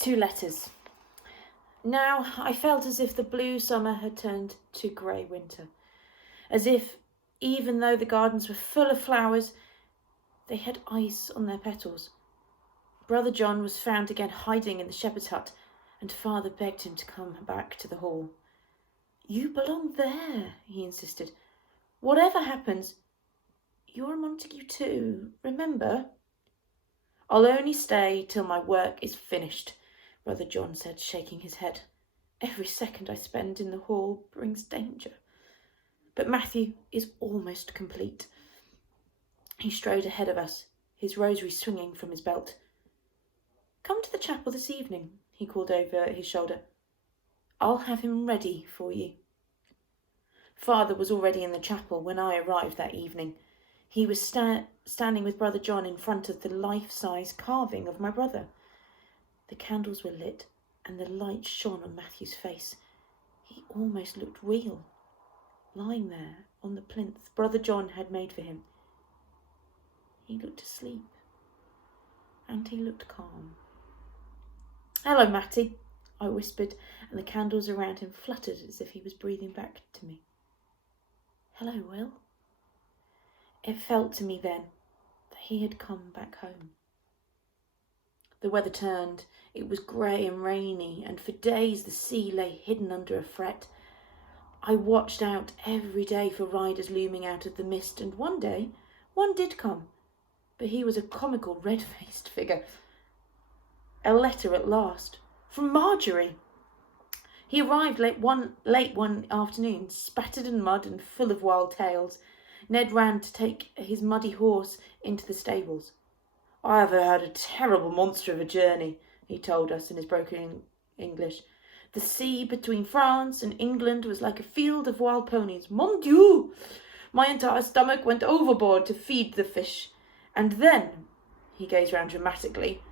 2 letters. Now I felt as if the blue summer had turned to grey winter, as if, even though the gardens were full of flowers, they had ice on their petals. Brother John was found again hiding in the shepherd's hut, and Father begged him to come back to the hall. "You belong there," he insisted. "Whatever happens, you're a Montague too, remember?" "I'll only stay till my work is finished," Brother John said, shaking his head. "Every second I spend in the hall brings danger. But Matthew is almost complete." He strode ahead of us, his rosary swinging from his belt. "Come to the chapel this evening," he called over his shoulder. "I'll have him ready for you." Father was already in the chapel when I arrived that evening. He was standing with Brother John in front of the life-size carving of my brother. The candles were lit, and the light shone on Matthew's face. He almost looked real, lying there on the plinth Brother John had made for him. He looked asleep, and he looked calm. "Hello, Matty," I whispered, and the candles around him fluttered as if he was breathing back to me. "Hello, Will." It felt to me then that he had come back home. The weather turned. It was grey and rainy, and for days the sea lay hidden under a fret. I watched out every day for riders looming out of the mist, and one day one did come, but he was a comical red-faced figure. A letter at last, from Marjorie. He arrived late one afternoon, spattered in mud and full of wild tales. Ned ran to take his muddy horse into the stables. "I have had a terrible monster of a journey," he told us in his broken English. "The sea between France and England was like a field of wild ponies. Mon Dieu! My entire stomach went overboard to feed the fish. And then," he gazed round dramatically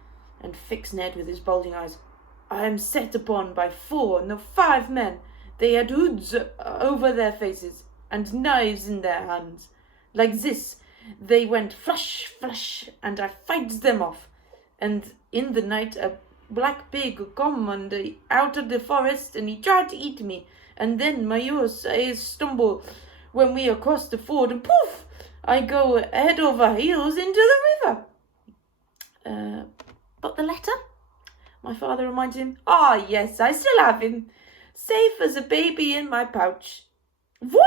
and fixed Ned with his bulging eyes, "I am set upon by 5 men. They had hoods over their faces and knives in their hands. Like this, they went flush, flush, and I fights them off. And in the night a black pig come out of the forest, and he tried to eat me. And then my horse I stumble when we across the ford, and poof, I go head over heels into the river." "But the letter?" my father reminded him. "Ah, yes, I still have him, safe as a baby in my pouch. Voila!"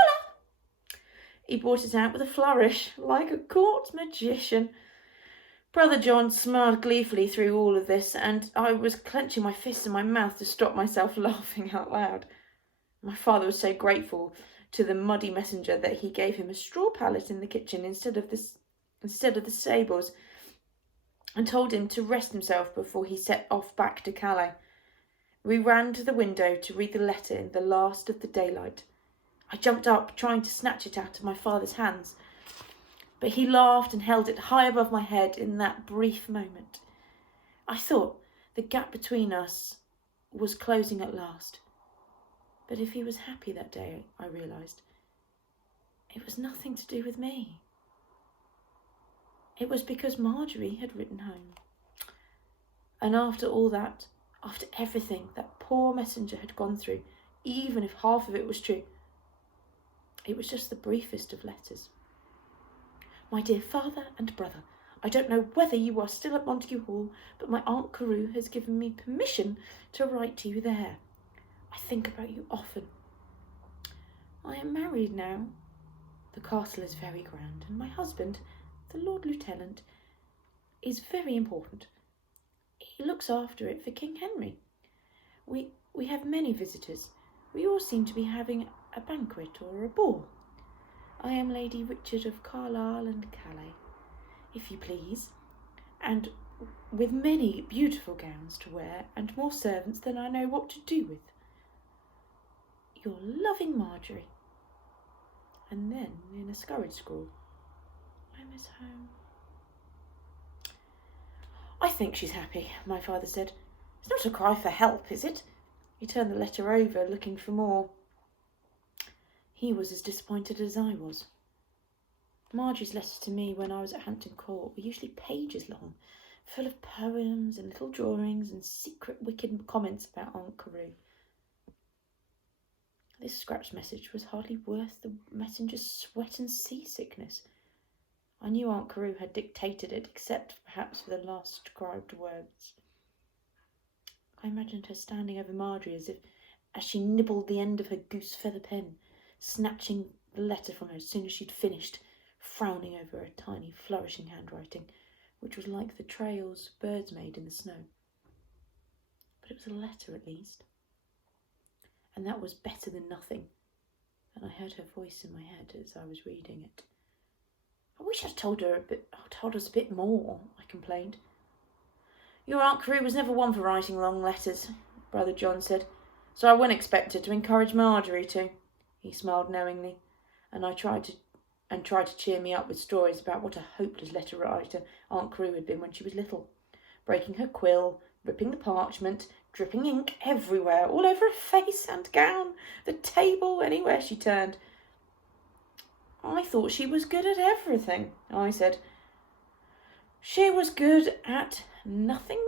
He brought it out with a flourish, like a court magician. Brother John smiled gleefully through all of this, and I was clenching my fists in my mouth to stop myself laughing out loud. My father was so grateful to the muddy messenger that he gave him a straw pallet in the kitchen instead of the stables, and told him to rest himself before he set off back to Calais. We ran to the window to read the letter in the last of the daylight. I jumped up, trying to snatch it out of my father's hands, but he laughed and held it high above my head in that brief moment. I thought the gap between us was closing at last. But if he was happy that day, I realised, it was nothing to do with me. It was because Marjorie had written home. And after all that, after everything that poor messenger had gone through, even if half of it was true, it was just the briefest of letters. "My dear father and brother, I don't know whether you are still at Montague Hall, but my Aunt Carew has given me permission to write to you there. I think about you often. I am married now. The castle is very grand, and my husband, the Lord Lieutenant, is very important. He looks after it for King Henry. We have many visitors. We all seem to be having a banquet or a ball. I am Lady Richard of Carlisle and Calais, if you please, and with many beautiful gowns to wear and more servants than I know what to do with. Your loving Marjorie." And then, in a scurried scrawl, "I miss home." "I think she's happy," my father said. "It's not a cry for help, is it?" He turned the letter over, looking for more. He was as disappointed as I was. Marjorie's letters to me when I was at Hampton Court were usually pages long, full of poems and little drawings and secret wicked comments about Aunt Carew. This scratch message was hardly worth the messenger's sweat and seasickness. I knew Aunt Carew had dictated it, except perhaps for the last scribed words. I imagined her standing over Marjorie as she nibbled the end of her goose feather pen, snatching the letter from her as soon as she'd finished, frowning over her tiny, flourishing handwriting, which was like the trails birds made in the snow. But it was a letter, at least. And that was better than nothing. And I heard her voice in my head as I was reading it. I wish I'd told us a bit more, I complained. Your Aunt Carew was never one for writing long letters, Brother John said, so I wouldn't expect her to encourage Marjorie to. He smiled knowingly, and tried to cheer me up with stories about what a hopeless letter writer Aunt Carew had been when she was little, breaking her quill, ripping the parchment, dripping ink everywhere, all over her face and gown, the table, anywhere she turned. I thought she was good at everything, I said. She was good at nothing,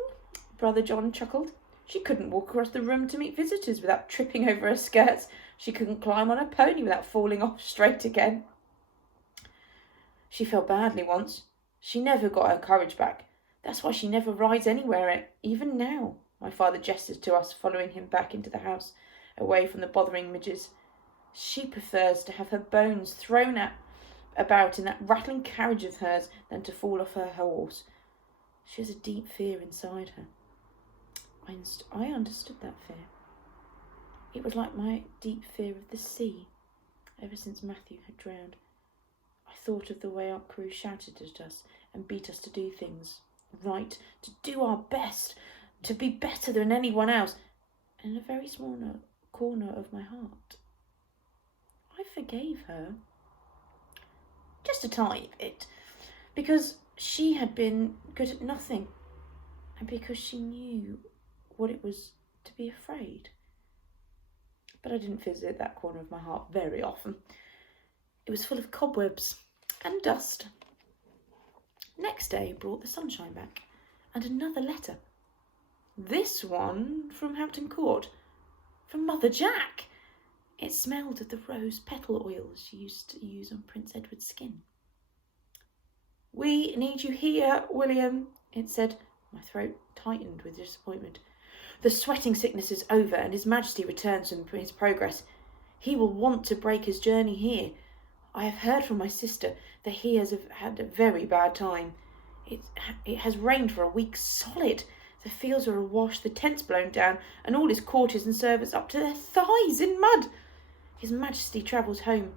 Brother John chuckled. She couldn't walk across the room to meet visitors without tripping over her skirts. She couldn't climb on a pony without falling off straight again. She fell badly once. She never got her courage back. That's why she never rides anywhere, even now. My father gestured to us, following him back into the house, away from the bothering midges. She prefers to have her bones thrown about in that rattling carriage of hers than to fall off her horse. She has a deep fear inside her. I understood that fear. It was like my deep fear of the sea, ever since Matthew had drowned. I thought of the way Aunt Carew shouted at us and beat us to do things right, to do our best, to be better than anyone else, and in a very small corner of my heart, I forgave her. Just a tiny bit, because she had been good at nothing, and because she knew what it was to be afraid. But I didn't visit that corner of my heart very often. It was full of cobwebs and dust. Next day brought the sunshine back, and another letter. This one from Hampton Court, from Mother Jack. It smelled of the rose petal oils she used to use on Prince Edward's skin. We need you here, William, it said. My throat tightened with disappointment. The sweating sickness is over, and His Majesty returns from his progress. He will want to break his journey here. I have heard from my sister that he has had a very bad time. It has rained for a week solid. The fields are awash, the tent's blown down, and all his courtiers and servants up to their thighs in mud. His Majesty travels home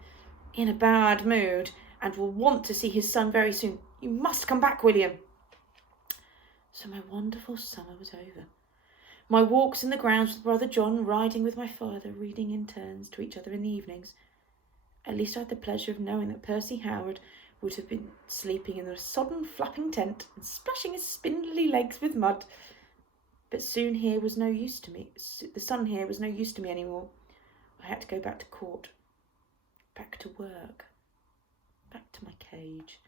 in a bad mood and will want to see his son very soon. You must come back, William. So my wonderful summer was over. My walks in the grounds with Brother John, riding with my father, reading in turns to each other in the evenings. At least I had the pleasure of knowing that Percy Howard would have been sleeping in the sodden, flapping tent and splashing his spindly legs with mud. But soon here was no use to me. The sun here was no use to me anymore. I had to go back to court, back to work, back to my cage.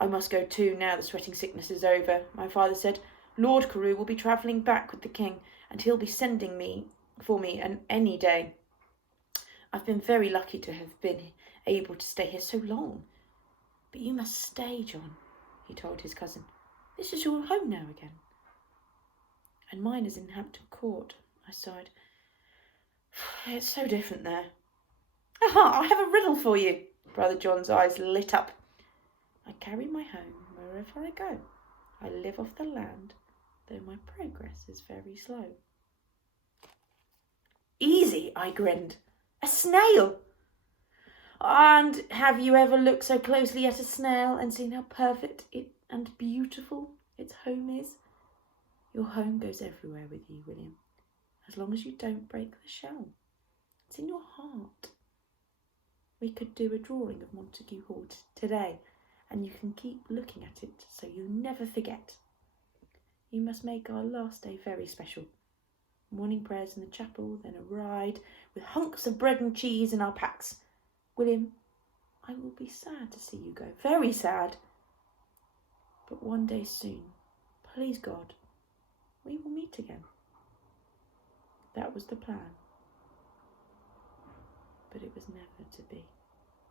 I must go too now the sweating sickness is over, my father said. Lord Carew will be travelling back with the king, and he'll be sending for me any day. I've been very lucky to have been able to stay here so long. But you must stay, John, he told his cousin. This is your home now again. And mine is in Hampton Court, I sighed. It's so different there. Aha, I have a riddle for you. Brother John's eyes lit up. I carry my home wherever I go. I live off the land, though my progress is very slow. Easy, I grinned. A snail. And have you ever looked so closely at a snail and seen how perfect and beautiful its home is? Your home goes everywhere with you, William, as long as you don't break the shell. It's in your heart. We could do a drawing of Montague Hall today, and you can keep looking at it so you never forget. You must make our last day very special. Morning prayers in the chapel, then a ride with hunks of bread and cheese in our packs. William, I will be sad to see you go, very sad. But one day soon Please, God, we will meet again. That was the plan. But it was never to be.